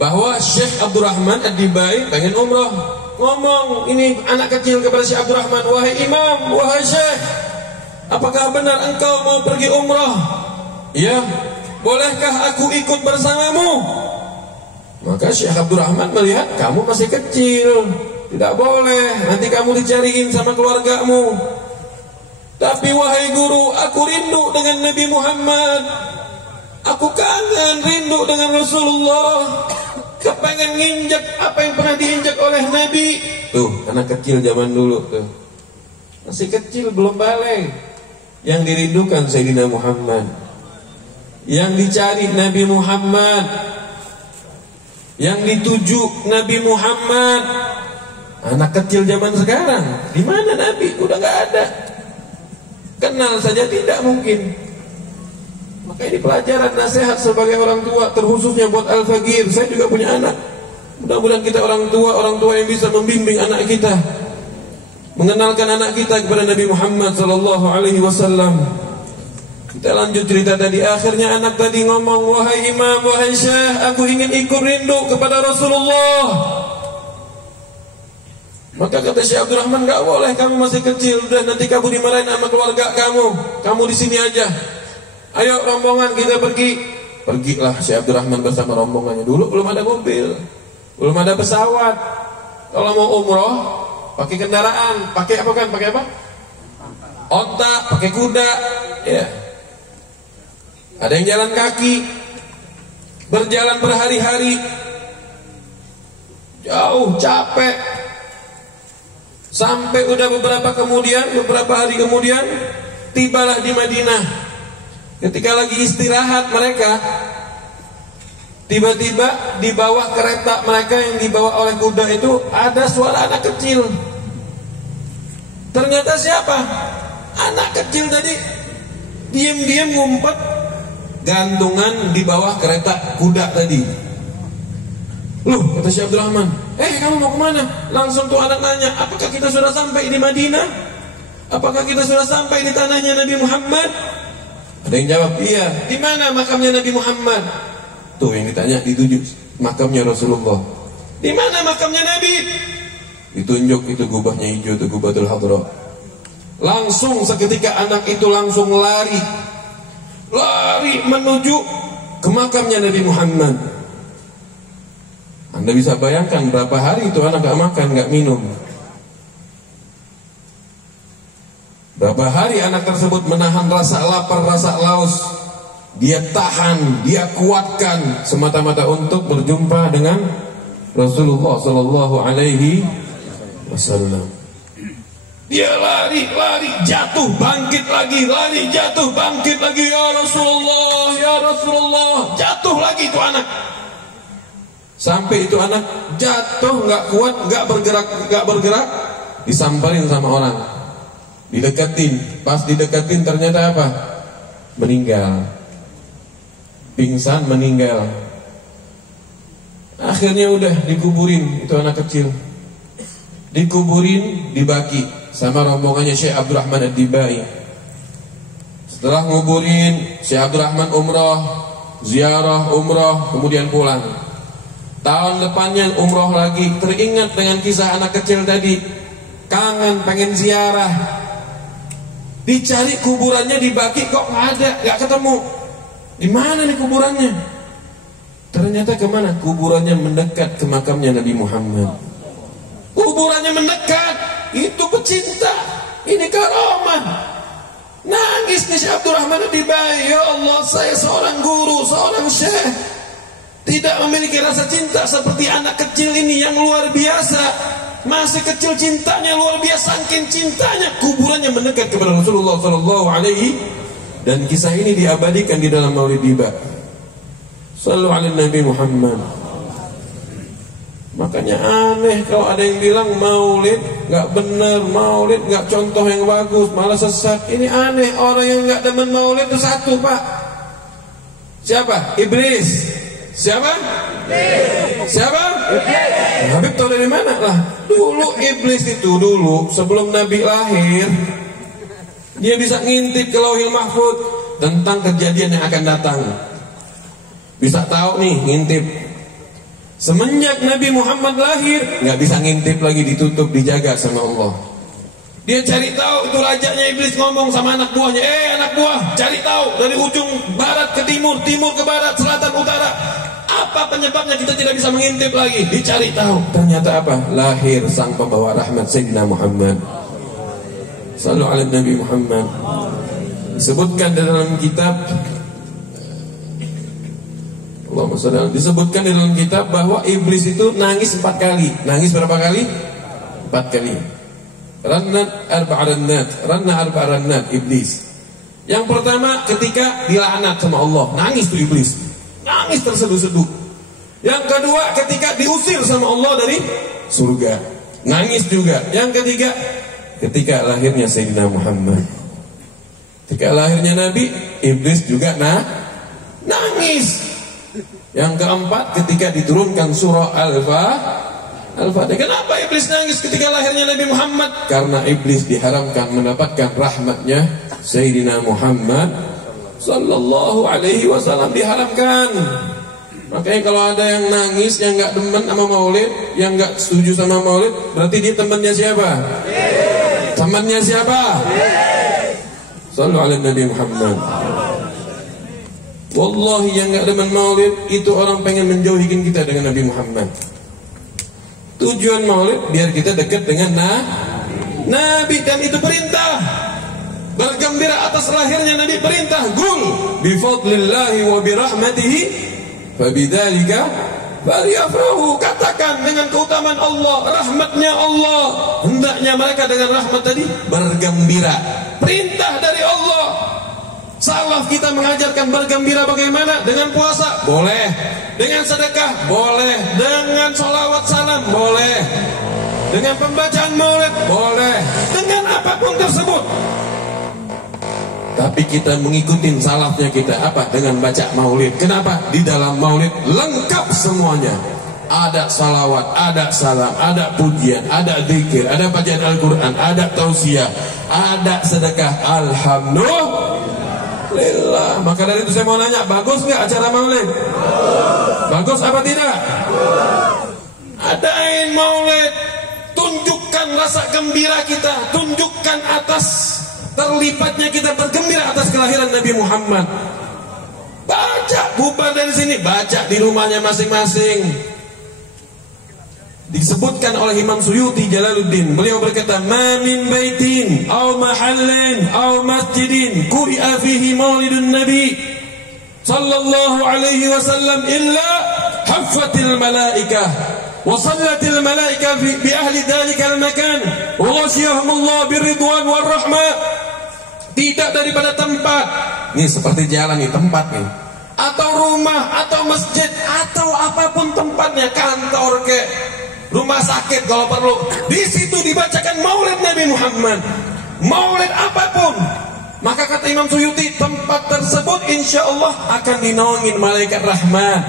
bahwa Syekh Abdurrahman Ad-Dibai pengen umroh. Ngomong ini anak kecil kepada Syekh Abdurrahman, wahai imam, wahai Syekh, apakah benar engkau mau pergi umroh? Ya. Bolehkah aku ikut bersamamu? Maka Syekh Abdurrahman melihat kamu masih kecil, tidak boleh, nanti kamu dicariin sama keluargamu. Tapi wahai guru, aku rindu dengan Nabi Muhammad, aku kangen, rindu dengan Rasulullah, kepengen nginjek apa yang pernah diinjak oleh Nabi. Tuh, anak kecil zaman dulu tuh, masih kecil, belum balik. Yang dirindukan Sayyidina Muhammad, yang dicari Nabi Muhammad, yang dituju Nabi Muhammad. Anak kecil zaman sekarang, di mana Nabi? Udah nggak ada. Kenal saja tidak mungkin. Ini pelajaran nasihat sebagai orang tua, terkhususnya buat Al-Faqir. Saya juga punya anak. Mudah-mudahan kita orang tua yang bisa membimbing anak kita, mengenalkan anak kita kepada Nabi Muhammad sallallahu alaihi wasallam. Kita lanjut cerita tadi. Akhirnya anak tadi ngomong, "Wahai imam, wahai syekh, aku ingin ikut rindu kepada Rasulullah." Maka kata Syekh Abdurrahman, "Enggak boleh, kamu masih kecil. Udah nanti kamu dimarahin sama keluarga kamu. Kamu di sini aja. Ayo rombongan kita pergi." Pergilah Syekh Abdurrahman bersama rombongannya. Dulu belum ada mobil, belum ada pesawat. Kalau mau umroh pakai kendaraan, pakai apa kan? Pakai apa? Onta, pakai kuda, ya. Ada yang jalan kaki, berjalan berhari-hari, jauh, capek. Sampai udah beberapa hari kemudian, tibalah di Madinah. Ketika lagi istirahat mereka, tiba-tiba di bawah kereta mereka yang dibawa oleh kuda itu ada suara anak kecil. Ternyata siapa? Anak kecil tadi diam-diam ngumpet gantungan di bawah kereta kuda tadi. Loh, kata Syekh Abdurrahman, kamu mau kemana? Langsung tuh anak nanya, apakah kita sudah sampai di Madinah? Apakah kita sudah sampai di tanahnya Nabi Muhammad? Ada yang jawab, iya. Di mana makamnya Nabi Muhammad? Tuh yang ditanya, dituju makamnya Rasulullah. Di mana makamnya Nabi? Ditunjuk itu gubahnya hijau, itu gubatul hadra. Langsung seketika anak itu langsung lari menuju ke makamnya Nabi Muhammad. Anda bisa bayangkan berapa hari itu anak gak makan, gak minum. Berapa hari anak tersebut menahan rasa lapar, rasa haus. Dia tahan, dia kuatkan semata-mata untuk berjumpa dengan Rasulullah sallallahu alaihi wasallam. Dia lari, jatuh, bangkit lagi, lari, jatuh, bangkit lagi. Ya Rasulullah, jatuh lagi itu anak. Sampai itu anak jatuh, nggak kuat, nggak bergerak, disamperin sama orang, dideketin. Pas dideketin ternyata apa? Meninggal, pingsan, meninggal. Akhirnya udah dikuburin itu anak kecil, dikuburin di Baqi sama rombongannya Syekh Abdurrahman Ad-Dibai. Setelah nguburin, Syekh Abdurrahman umrah, ziarah umrah, kemudian pulang. Tahun depannya umroh lagi, teringat dengan kisah anak kecil tadi, kangen pengen ziarah. Dicari kuburannya di Baqi, kok nggak ada, nggak ketemu. Di mana nih kuburannya? Ternyata kemana? Kuburannya mendekat ke makamnya Nabi Muhammad. Kuburannya mendekat, itu pecinta, ini karomah. Nangis nih Syekh Abdurrahman Ad-Dibai, ya Allah, saya seorang guru, seorang syekh, tidak memiliki rasa cinta seperti anak kecil ini yang luar biasa. Masih kecil cintanya luar biasa, saking cintanya kuburannya mendekat kepada Rasulullah sallallahu alaihi. Dan kisah ini diabadikan di dalam Maulid Tiba. Sallallahu alaihi Nabi Muhammad. Makanya aneh kalau ada yang bilang Maulid nggak benar, Maulid nggak contoh yang bagus, malah sesat. Ini aneh, orang yang nggak demen Maulid itu satu, Pak. Siapa? Iblis. Siapa? Siapa? Habib tahu dari mana lah? Dulu iblis itu sebelum Nabi lahir, dia bisa ngintip ke Lauhil Mahfuz tentang kejadian yang akan datang. Bisa tahu nih, ngintip. Semenjak Nabi Muhammad lahir, nggak bisa ngintip lagi, ditutup, dijaga sama Allah. Dia cari tahu, itu rajanya iblis ngomong sama anak buahnya, anak buah, cari tahu dari ujung barat ke timur, timur ke barat, selatan utara. Apa penyebabnya kita tidak bisa mengintip lagi? Dicari tahu. Ternyata apa? Lahir sang pembawa rahmat Sayyidina Muhammad. Sallallahu alaihi Nabi Muhammad. Disebutkan dalam kitab, Allahumma shalli alaihi, disebutkan di dalam kitab bahwa iblis itu nangis 4 kali. Nangis berapa kali? 4 kali. Ranna arba'a rannat iblis. Yang pertama ketika dilaknat sama Allah, nangis tuh iblis. Nangis terseduh-seduh. Yang kedua ketika diusir sama Allah dari surga, nangis juga. Yang ketiga ketika lahirnya Sayyidina Muhammad. Ketika lahirnya Nabi, iblis juga Nangis. Yang keempat, ketika diturunkan surah Al-Fatihah. Kenapa iblis nangis ketika lahirnya Nabi Muhammad? Karena iblis diharamkan mendapatkan rahmatnya Sayyidina Muhammad sallallahu alaihi wasallam, diharamkan. Makanya kalau ada yang nangis, yang gak demen sama maulid, yang gak setuju sama maulid, berarti dia temannya siapa? Temannya siapa? Sallu ala Nabi Muhammad. Wallahi yang gak demen maulid itu orang pengen menjauhikan kita dengan Nabi Muhammad. Tujuan maulid biar kita dekat dengan Nabi, dan itu perintah. Bergembira atas lahirnya Nabi, perintah. Qul bi fadlillahi wa bi rahmatihi fabidzalika falyafrahu. Katakan dengan keutamaan Allah, rahmatnya Allah, hendaknya mereka dengan rahmat tadi bergembira. Perintah dari Allah. Salaf kita mengajarkan bergembira bagaimana? Dengan puasa, boleh. Dengan sedekah, boleh. Dengan sholawat salam, boleh. Dengan pembacaan maulid, boleh. Dengan apapun tersebut. Tapi kita mengikuti salafnya kita apa? Dengan baca maulid. Kenapa? Di dalam maulid lengkap semuanya. Ada salawat, ada salam, ada pujian, ada zikir, ada bacaan Al-Quran, ada tausiah, ada sedekah. Alhamdulillah. Maka dari itu saya mau nanya, bagus nggak acara maulid? Bagus apa tidak? Adain maulid, tunjukkan rasa gembira kita, tunjukkan atas terlipatnya kita bergembira atas kelahiran Nabi Muhammad. Baca, bubar dari sini, baca di rumahnya masing-masing. Disebutkan oleh Imam Suyuti Jalaluddin, beliau berkata, "Ma min baitin aw mahallin aw masjidin quri'a fihi maulidun nabi sallallahu alaihi wasallam illa haffatil malaikah wa sallatil malaikah bi ahli dzalikal makan wa ghasyiyahumullah birridwan war rahmah." Tidak daripada tempat, ini seperti jalan nih, tempat nih, atau rumah atau masjid atau apapun tempatnya, kantor ke rumah sakit kalau perlu, di situ dibacakan maulid Nabi Muhammad, maulid apapun, maka kata Imam Suyuti, tempat tersebut insya Allah akan dinaungin malaikat rahmat.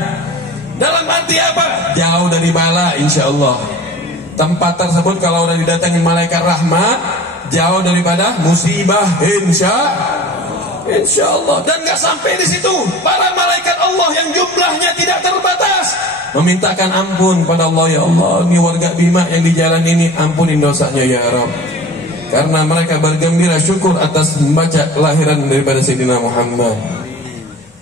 Dalam arti apa? Jauh dari bala insya Allah. Tempat tersebut kalau udah didatangin malaikat rahmat, jauh daripada musibah insya Allah. Dan gak sampai di situ, para malaikat Allah yang jumlahnya tidak terbatas memintakan ampun pada Allah. Ya Allah, ini warga Bima yang di jalan ini, ampunin dosanya ya Rabb. Karena mereka bergembira syukur atas membaca kelahiran daripada Sayyidina Muhammad.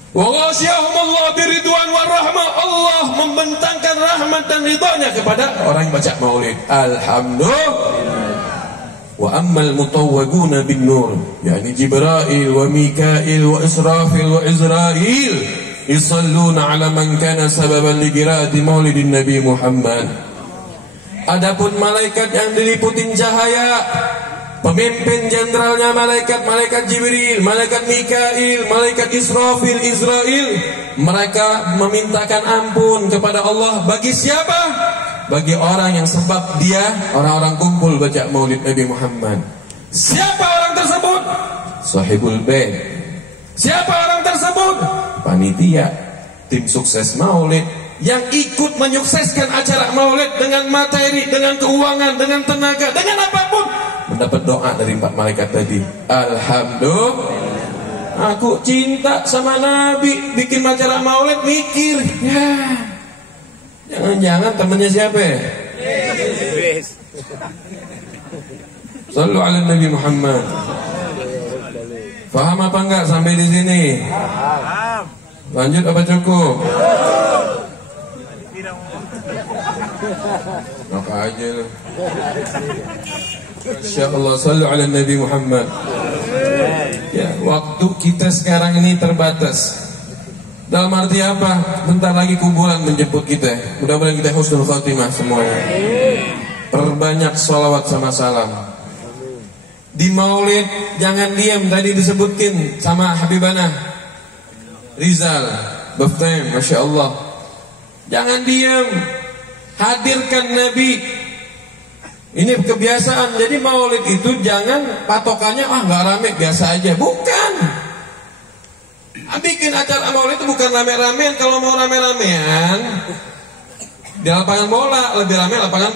Wa ghasyiyahumullah biridwan war rahmah. Allah membentangkan rahmat dan ridhanya kepada orang yang baca maulid. Alhamdulillah. Wa ammal mutawwaguna bin nur, yani Jibril wa Mikail wa Israfil wa Izrail, yusalluna ala man kana sababan li qiraati maulidin Nabi Muhammad. Adapun malaikat yang diliputin cahaya, pemimpin jenderalnya malaikat Jibril, malaikat Mikail, malaikat Israfil, Izrail, mereka memintakan ampun kepada Allah. Bagi siapa? Bagi orang yang sebab dia orang-orang kumpul baca maulid Nabi Muhammad. Siapa orang tersebut? Sahibul bait. Siapa orang tersebut? Panitia, tim sukses maulid yang ikut menyukseskan acara maulid dengan materi, dengan keuangan, dengan tenaga, dengan apapun, mendapat doa dari 4 malaikat tadi. Alhamdulillah. Aku cinta sama Nabi, bikin acara maulid, mikir, ya, jangan-jangan temannya siapa ya? Sallu ala Nabi Muhammad. Faham apa enggak sampai di sini? Lanjut apa cukup? Apa aja lu? Masya Allah, sallu ala Nabi Muhammad. Ya, waktu kita sekarang ini terbatas. Dalam arti apa? Bentar lagi kuburan menjemput kita. Mudah-mudahan kita husnul khatimah semuanya. Perbanyak sholawat sama salam. Di maulid jangan diam, tadi disebutkin sama Habibana Rizal Baftaim, Masya Allah. Jangan diam, hadirkan Nabi. Ini kebiasaan. Jadi maulid itu jangan patokannya, ah gak rame, biasa aja. Bukan. Bikin acara maulid itu bukan rame-ramean. Kalau mau rame-ramean di lapangan bola, lebih rame lapangan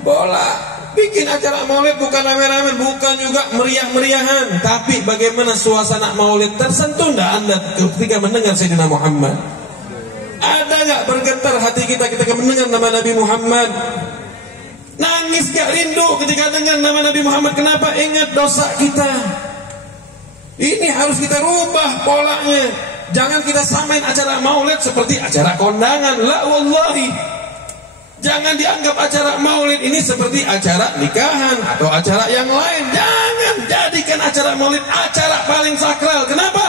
bola. Bikin acara maulid bukan rame-rame, bukan juga meriah-meriahan, tapi bagaimana suasana maulid tersentuh enggak Anda ketika mendengar Sayyidina Muhammad? Ada enggak bergetar hati kita ketika mendengar nama Nabi Muhammad? Nangis gak rindu ketika dengar nama Nabi Muhammad? Kenapa? Ingat dosa kita. Ini harus kita rubah polanya. Jangan kita samain acara maulid seperti acara kondangan. La wallahi. Jangan dianggap acara maulid ini seperti acara nikahan atau acara yang lain. Jangan jadikan acara maulid acara paling sakral. Kenapa?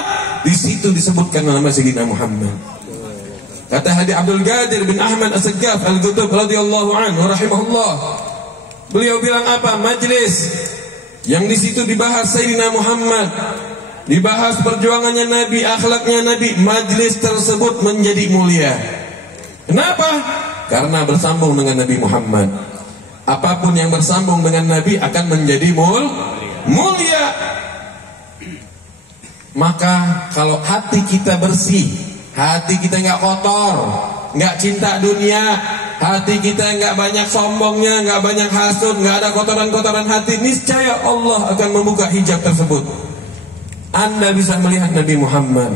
Di situ disebutkan nama Sayyidina Muhammad. Kata Hadi Abdul Qadir bin Ahmad As-Saggaf Al-Qutub radhiyallahu anhu rahimahullah. Beliau bilang apa? Majlis yang di situ dibahas Sayyidina Muhammad, dibahas perjuangannya Nabi, akhlaknya Nabi, majlis tersebut menjadi mulia. Kenapa? Karena bersambung dengan Nabi Muhammad. Apapun yang bersambung dengan Nabi akan menjadi mulia. Maka kalau hati kita bersih, hati kita nggak kotor, nggak cinta dunia, hati kita nggak banyak sombongnya, nggak banyak hasud, nggak ada kotoran-kotoran hati, niscaya Allah akan membuka hijab tersebut. Anda bisa melihat Nabi Muhammad.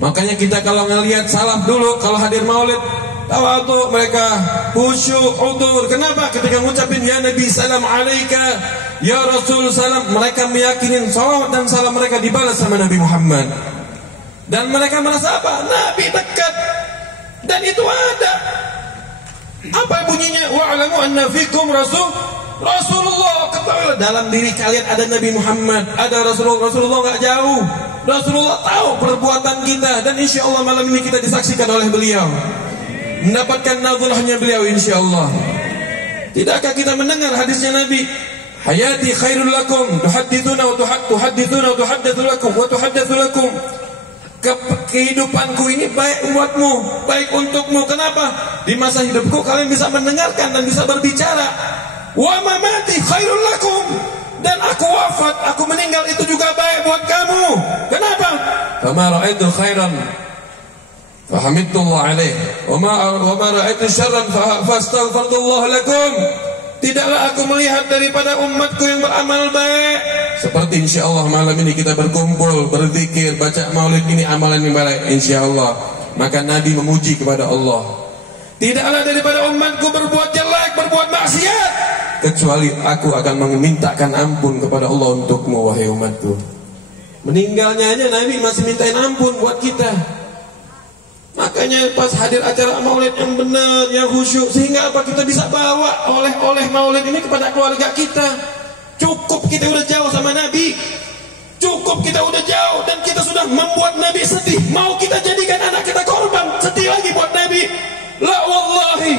Makanya kita kalau ngelihat salaf dulu, kalau hadir maulid, tawadhu mereka, khusyuk, udur. Kenapa? Ketika ngucapin ya Nabi salam alaika, ya Rasul salam, mereka meyakinin salawat dan salam mereka dibalas sama Nabi Muhammad. Dan mereka merasa apa? Nabi dekat. Dan itu ada. Apa bunyinya? Wa'alamu anna fikum Rasulullah. Ketahuilah dalam diri kalian ada Nabi Muhammad, ada Rasulullah. Rasulullah gak jauh. Rasulullah tahu perbuatan kita. Dan insya Allah malam ini kita disaksikan oleh beliau, mendapatkan nadhurahnya beliau insya Allah. Tidakkah kita mendengar hadisnya Nabi? Hayati khairul lakum, tuhaddithuna wa tuhaddatsu lakum wa tuhaddatsu lakum. Kehidupanku ini baik buatmu, baik untukmu. Kenapa? Di masa hidupku kalian bisa mendengarkan dan bisa berbicara. Wa mamati khairul lakum. Dan aku wafat, aku meninggal itu juga baik buat kamu. Kenapa? Fama ra'aitu khairan fahamidullah alaih wa ma ra'aitu syarran fastaghfirullah lakum. Tidaklah aku melihat daripada umatku yang beramal baik. Seperti insya Allah malam ini kita berkumpul, berzikir, baca maulid, ini amalan yang baik insya Allah. Maka Nabi memuji kepada Allah. Tidaklah daripada umatku berbuat jelek, berbuat maksiat, kecuali aku akan memintakan ampun kepada Allah untukmu wahai umatku. Meninggalnya aja Nabi masih mintain ampun buat kita. Makanya pas hadir acara maulid yang benar, yang khusyuk, sehingga apa kita bisa bawa oleh-oleh maulid ini kepada keluarga kita. Cukup kita udah jauh sama Nabi, cukup kita udah jauh dan kita sudah membuat Nabi sedih. Mau kita jadikan anak kita korban, sedih lagi buat Nabi? La wallahi.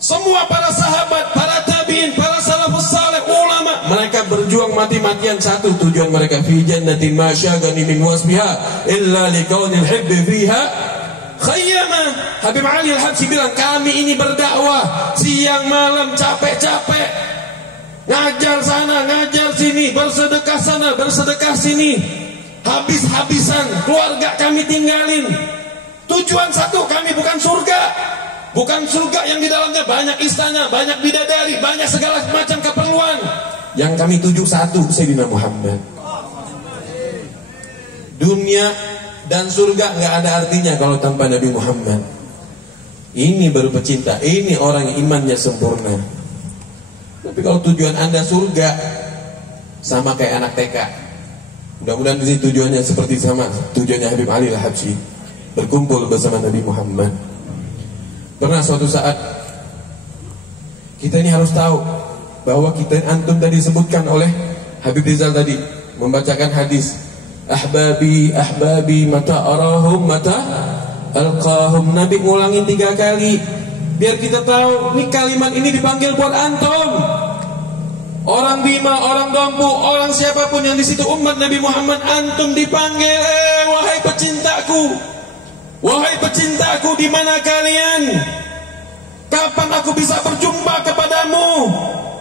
Semua para sahabat, para tabi'in, para salafus saleh, ulama, mereka berjuang mati-matian satu tujuan mereka, fi jannatin ma syagani min wasbiha illa liqaunil hibbi fiha khayyama. Habib Ali Al-Habsyi bilang, kami ini berdakwah siang malam capek-capek, ngajar sana, ngajar sini, bersedekah sana, bersedekah sini, habis-habisan, keluarga kami tinggalin. Tujuan satu, kami bukan surga. Bukan surga yang di dalamnya banyak istana, banyak bidadari, banyak segala macam keperluan. Yang kami tuju satu, Sayyidina Muhammad. Dunia dan surga nggak ada artinya kalau tanpa Nabi Muhammad. Ini baru pecinta, ini orang yang imannya sempurna. Tapi kalau tujuan Anda surga, sama kayak anak TK. Mudah-mudahan di sini tujuannya seperti sama tujuannya Habib Ali Al-Habsyi, berkumpul bersama Nabi Muhammad. Pernah suatu saat kita ini harus tahu bahwa kita antum tadi disebutkan oleh Habib Rizal tadi membacakan hadis, ahbabi ahbabi mata arahum mata alqahum. Nabi ngulangin 3 kali biar kita tahu ini kalimat ini dipanggil buat antum. Orang Bima, orang Dompu, orang siapapun yang di situ umat Nabi Muhammad, antum dipanggil, wahai pecintaku. Wahai pecintaku, di mana kalian? Kapan aku bisa berjumpa kepadamu?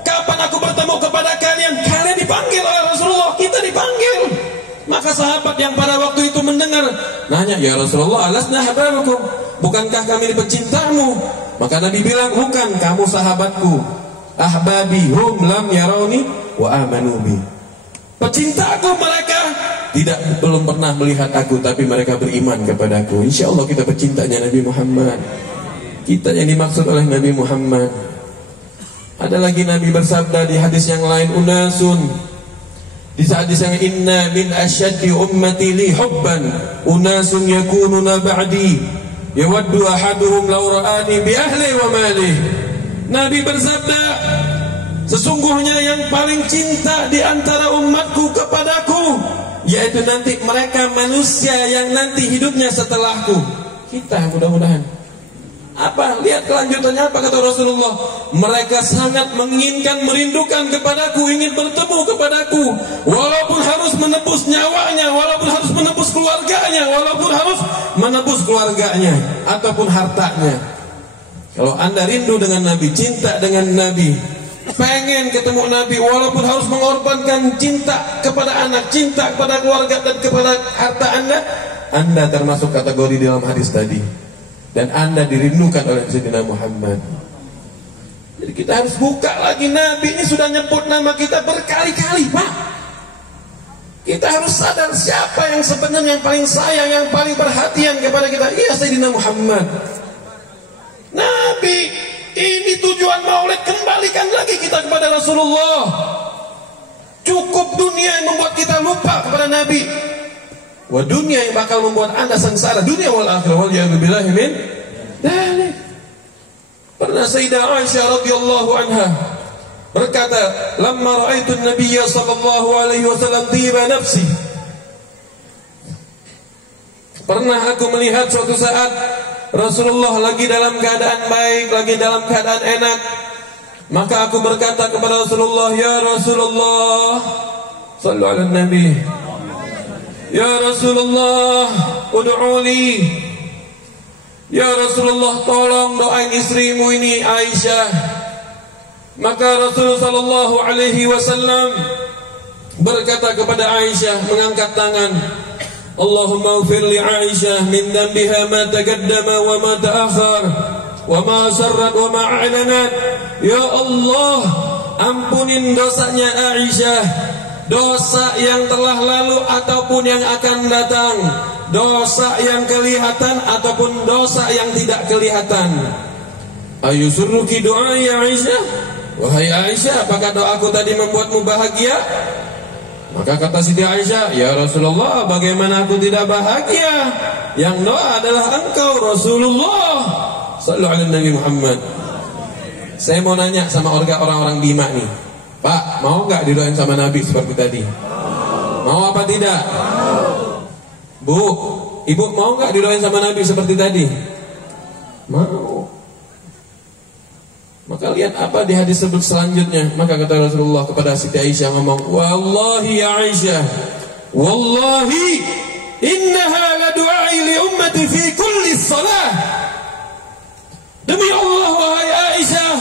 Kapan aku bertemu kepada kalian? Kalian dipanggil oleh Rasulullah, kita dipanggil. Maka sahabat yang pada waktu itu mendengar nanya, ya Rasulullah, alasna ahbabukum, bukankah kami pecintamu? Maka Nabi bilang, bukan, kamu sahabatku. Ahbabi hum lam yarawni wa amanu bi. Pecintaku mereka belum pernah melihat aku, tapi mereka beriman kepadaku. Insya Allah kita pecintanya Nabi Muhammad. Kita yang dimaksud oleh Nabi Muhammad. Ada lagi Nabi bersabda di hadis yang lain, unasun, di hadis yang inna min asyaddi ummati li hubban unasun yakununa ba'di yawaddu ahaduhum law ra'ani bi ahli wa mali. Nabi bersabda, sesungguhnya yang paling cinta di antara umatku kepadaku yaitu nanti mereka manusia yang nanti hidupnya setelahku. Kita mudah-mudahan. Apa? Lihat kelanjutannya apa kata Rasulullah. Mereka sangat menginginkan, merindukan kepadaku, ingin bertemu kepadaku, walaupun harus menebus nyawanya, walaupun harus menebus keluarganya, walaupun harus menebus keluarganya ataupun hartanya. Kalau anda rindu dengan Nabi, cinta dengan Nabi, pengen ketemu Nabi, walaupun harus mengorbankan cinta kepada anak, cinta kepada keluarga dan kepada harta anda termasuk kategori dalam hadis tadi. Dan anda dirindukan oleh Sayyidina Muhammad. Jadi kita harus buka lagi. Nabi ini sudah nyebut nama kita berkali-kali, Pak. Kita harus sadar siapa yang sebenarnya yang paling sayang, yang paling perhatian kepada kita. Iya, Sayyidina Muhammad. Nabi, ini tujuan maulid, kembalikan lagi kita kepada Rasulullah. Cukup dunia yang membuat kita lupa kepada Nabi. Wah, dunia yang bakal membuat anda sengsara, dunia wal akhirah, wal billahi min dzalik. Pernah Sayyidah Aisyah radhiyallahu anha berkata, "Lamma ra'aitu an-nabiyya sallallahu alaihi wasallam tiba nafsi." Pernah aku melihat suatu saat Rasulullah lagi dalam keadaan baik, lagi dalam keadaan enak. Maka aku berkata kepada Rasulullah, "Ya Rasulullah, sallu ala nabi. Ya Rasulullah, ud'uli. Ya Rasulullah, tolong doain istrimu ini Aisyah." Maka Rasulullah sallallahu alaihi wasallam berkata kepada Aisyah, mengangkat tangan, "Allahumma ighfir li Aisyah min dhanbiha ma taqaddama wa ma ta'akhkhar wa ma asarrat wa ma a'lanat." Ya Allah, ampunin dosanya Aisyah, dosa yang telah lalu ataupun yang akan datang, dosa yang kelihatan ataupun dosa yang tidak kelihatan. Ayusurruki doa ya Aisyah? Wahai Aisyah, apakah doaku tadi membuatmu bahagia? Maka kata Siti Aisyah, ya Rasulullah, bagaimana aku tidak bahagia? Yang doa adalah engkau Rasulullah sallallahu alaihi Nabi Muhammad. Saya mau nanya sama orang-orang Bima nih, Pak, mau nggak didoain sama Nabi seperti tadi? Mau apa tidak? Bu, ibu mau nggak didoain sama Nabi seperti tadi? Mau. Maka lihat apa di hadis selanjutnya. Maka kata Rasulullah kepada Siti Aisyah ngomong, "Wallahi ya Aisyah, wallahi innaha la du'ai li ummati fi kulli shalah." Demi Allah wahai Aisyah,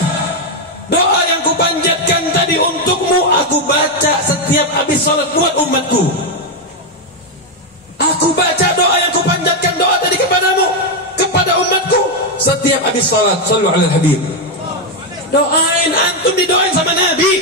doa yang kupanjatkan tadi untukmu aku baca setiap habis salat buat umatku. Aku baca doa yang kupanjatkan doa tadi kepadamu, kepada umatku setiap habis salat. Shallu alal habib. Doain, antum didoain sama Nabi,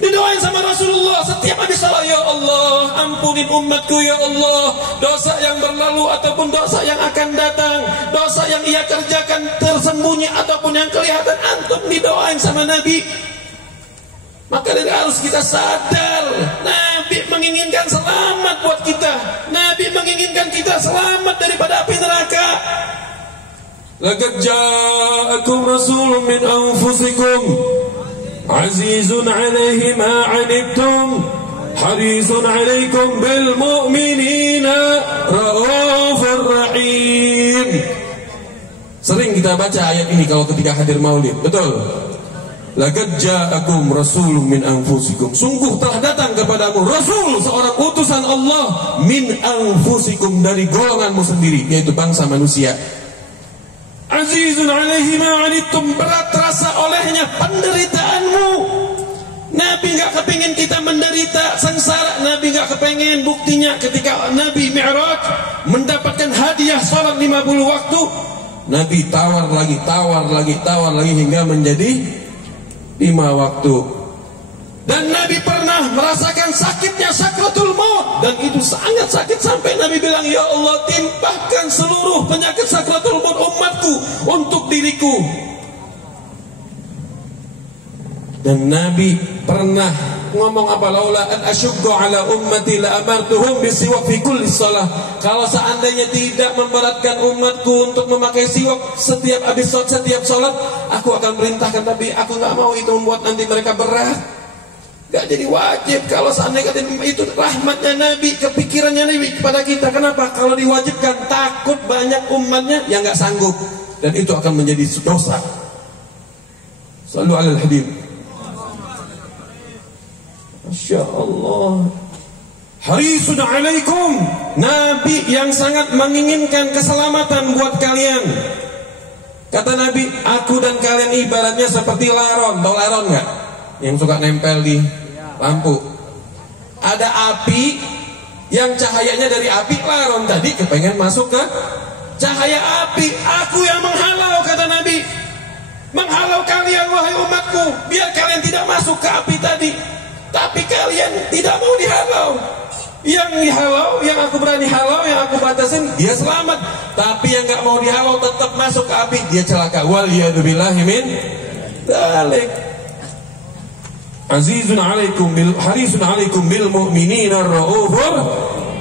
didoain sama Rasulullah setiap habis salat. Ya Allah, ampunin umatku ya Allah, dosa yang berlalu ataupun dosa yang akan datang, dosa yang ia kerjakan tersembunyi ataupun yang kelihatan, antum didoain sama Nabi. Maka harus kita sadar, Nabi menginginkan selamat buat kita. Nabi menginginkan kita selamat daripada api neraka. Laqad ja'akum rasulun min anfusikum azizun 'alaihi ma 'anittum harisun 'alaikum bil mu'minina raufur rahim. Sering kita baca ayat ini kalau ketika hadir maulid, betul? Laqad ja'akum rasulun min anfusikum, sungguh telah datang kepadamu rasul, seorang utusan Allah, min anfusikum, dari golonganmu sendiri, yaitu bangsa manusia. Azizun alaihi ma 'anittum, berat rasa olehnya penderitaanmu. Nabi Nabi nggak kepingin kita menderita sengsara. Nabi nggak kepingin. Buktinya ketika Nabi Mi'raj mendapatkan hadiah salat 50 waktu, Nabi tawar lagi hingga menjadi 5 waktu. Dan Nabi pernah merasakan sakitnya sakratul maut, dan itu sangat sakit sampai Nabi bilang, ya Allah, timpahkan seluruh penyakit sakratul maut umatku untuk diriku. Dan Nabi pernah ngomong apa? Laula an asyukku ala ummati la amartuhum bisiwak fi kulli shalah. Kalau seandainya tidak memberatkan umatku untuk memakai siwak setiap habis salat, aku akan perintahkan, tapi aku nggak mau itu membuat nanti mereka berat. Gak jadi wajib. Kalau seandainya itu rahmatnya Nabi, kepikirannya Nabi kepada kita. Kenapa? Kalau diwajibkan, takut banyak umatnya yang gak sanggup, dan itu akan menjadi dosa. Shallu alal habib. Masya Allah. Harisun alaikum. Nabi yang sangat menginginkan keselamatan buat kalian. Kata Nabi, aku dan kalian ibaratnya seperti laron. Tahu laron gak? Yang suka nempel di lampu. Ada api yang cahayanya dari api. Laron tadi kepengen masuk ke cahaya api. Aku yang menghalau, kata Nabi. Menghalau kalian wahai umatku, biar kalian tidak masuk ke api tadi. Tapi kalian tidak mau dihalau. Yang dihalau, yang aku berani halau, yang aku batasin, dia selamat. Tapi yang gak mau dihalau tetap masuk ke api, dia celaka. Waliyadzubillahi min dzalik. Azizun alaikum bil harisun alaikum bil mu'minina raufur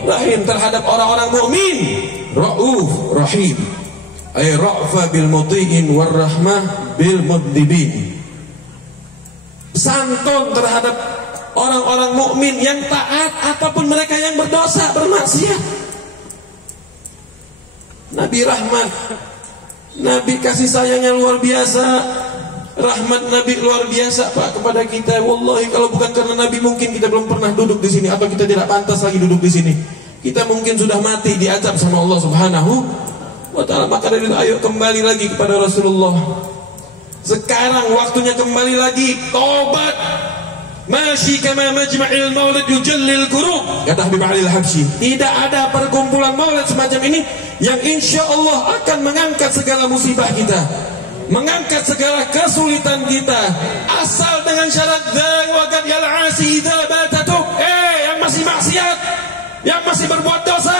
rahim. Terhadap orang-orang mukmin rauf rahim, ay ra'fa bil muti'in war rahmah bil mudnibin. Santun terhadap orang-orang mukmin yang taat, apapun mereka yang berdosa, bermaksiat. Nabi rahmat, Nabi kasih sayangnya luar biasa. Rahmat Nabi luar biasa Pak kepada kita. Wallahi kalau bukan karena Nabi mungkin kita belum pernah duduk di sini, atau kita tidak pantas lagi duduk di sini. Kita mungkin sudah mati diazab sama Allah Subhanahu wa taala. Maka dari itu ayo kembali lagi kepada Rasulullah. Sekarang waktunya kembali lagi tobat. Masyi kama majma'il maulid yujallil qurub, kata Habib Ali Al-Habsyi. Tidak ada perkumpulan maulid semacam ini yang insya Allah akan mengangkat segala musibah kita, mengangkat segala kesulitan kita, asal dengan syarat waqad yal'asi idza batatuk. Yang masih maksiat, yang masih berbuat dosa,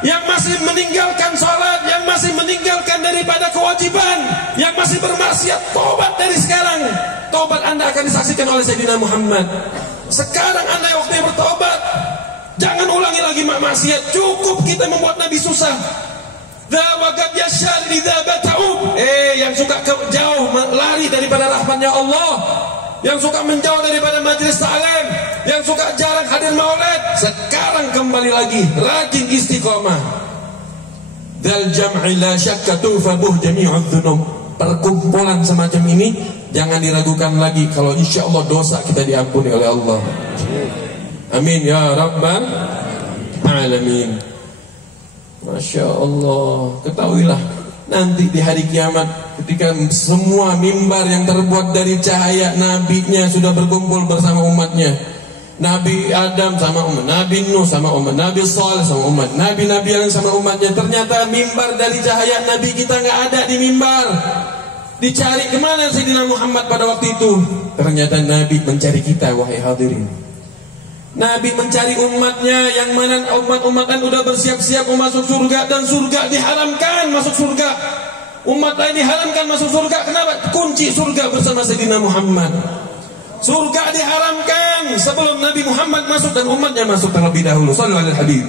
yang masih meninggalkan salat, yang masih meninggalkan daripada kewajiban, yang masih bermaksiat, tobat dari sekarang. Tobat Anda akan disaksikan oleh Sayyidina Muhammad. Sekarang Anda yang waktunya bertobat. Jangan ulangi lagi maksiat. Cukup kita membuat Nabi susah. Yang suka jauh lari daripada rahmatnya Allah, yang suka menjauh daripada majelis ta'lim, yang suka jarang hadir maulid, sekarang kembali lagi rajin istiqomah. Dal jam'i la syakka tufabuh jami'udz dzunub. Perkumpulan semacam ini jangan diragukan lagi kalau insya Allah dosa kita diampuni oleh Allah. Amin ya rabbal alamin. Masya Allah. Ketahuilah nanti di hari kiamat, ketika semua mimbar yang terbuat dari cahaya nabinya sudah berkumpul bersama umatnya, Nabi Adam sama umat, Nabi Nuh sama umat, Nabi Saleh sama umat, Nabi-Nabi yang sama umatnya. Ternyata mimbar dari cahaya Nabi kita nggak ada di mimbar. Dicari kemana Sayyidina Muhammad pada waktu itu? Ternyata Nabi mencari kita, wahai hadirin. Nabi mencari umatnya, yang mana umat-umatan udah bersiap-siap mau masuk surga, dan surga diharamkan masuk surga. Umat lain diharamkan masuk surga. Kenapa? Kunci surga bersama Sayyidina Muhammad. Surga diharamkan sebelum Nabi Muhammad masuk dan umatnya masuk terlebih dahulu. Shallallahu alaihi wasallam.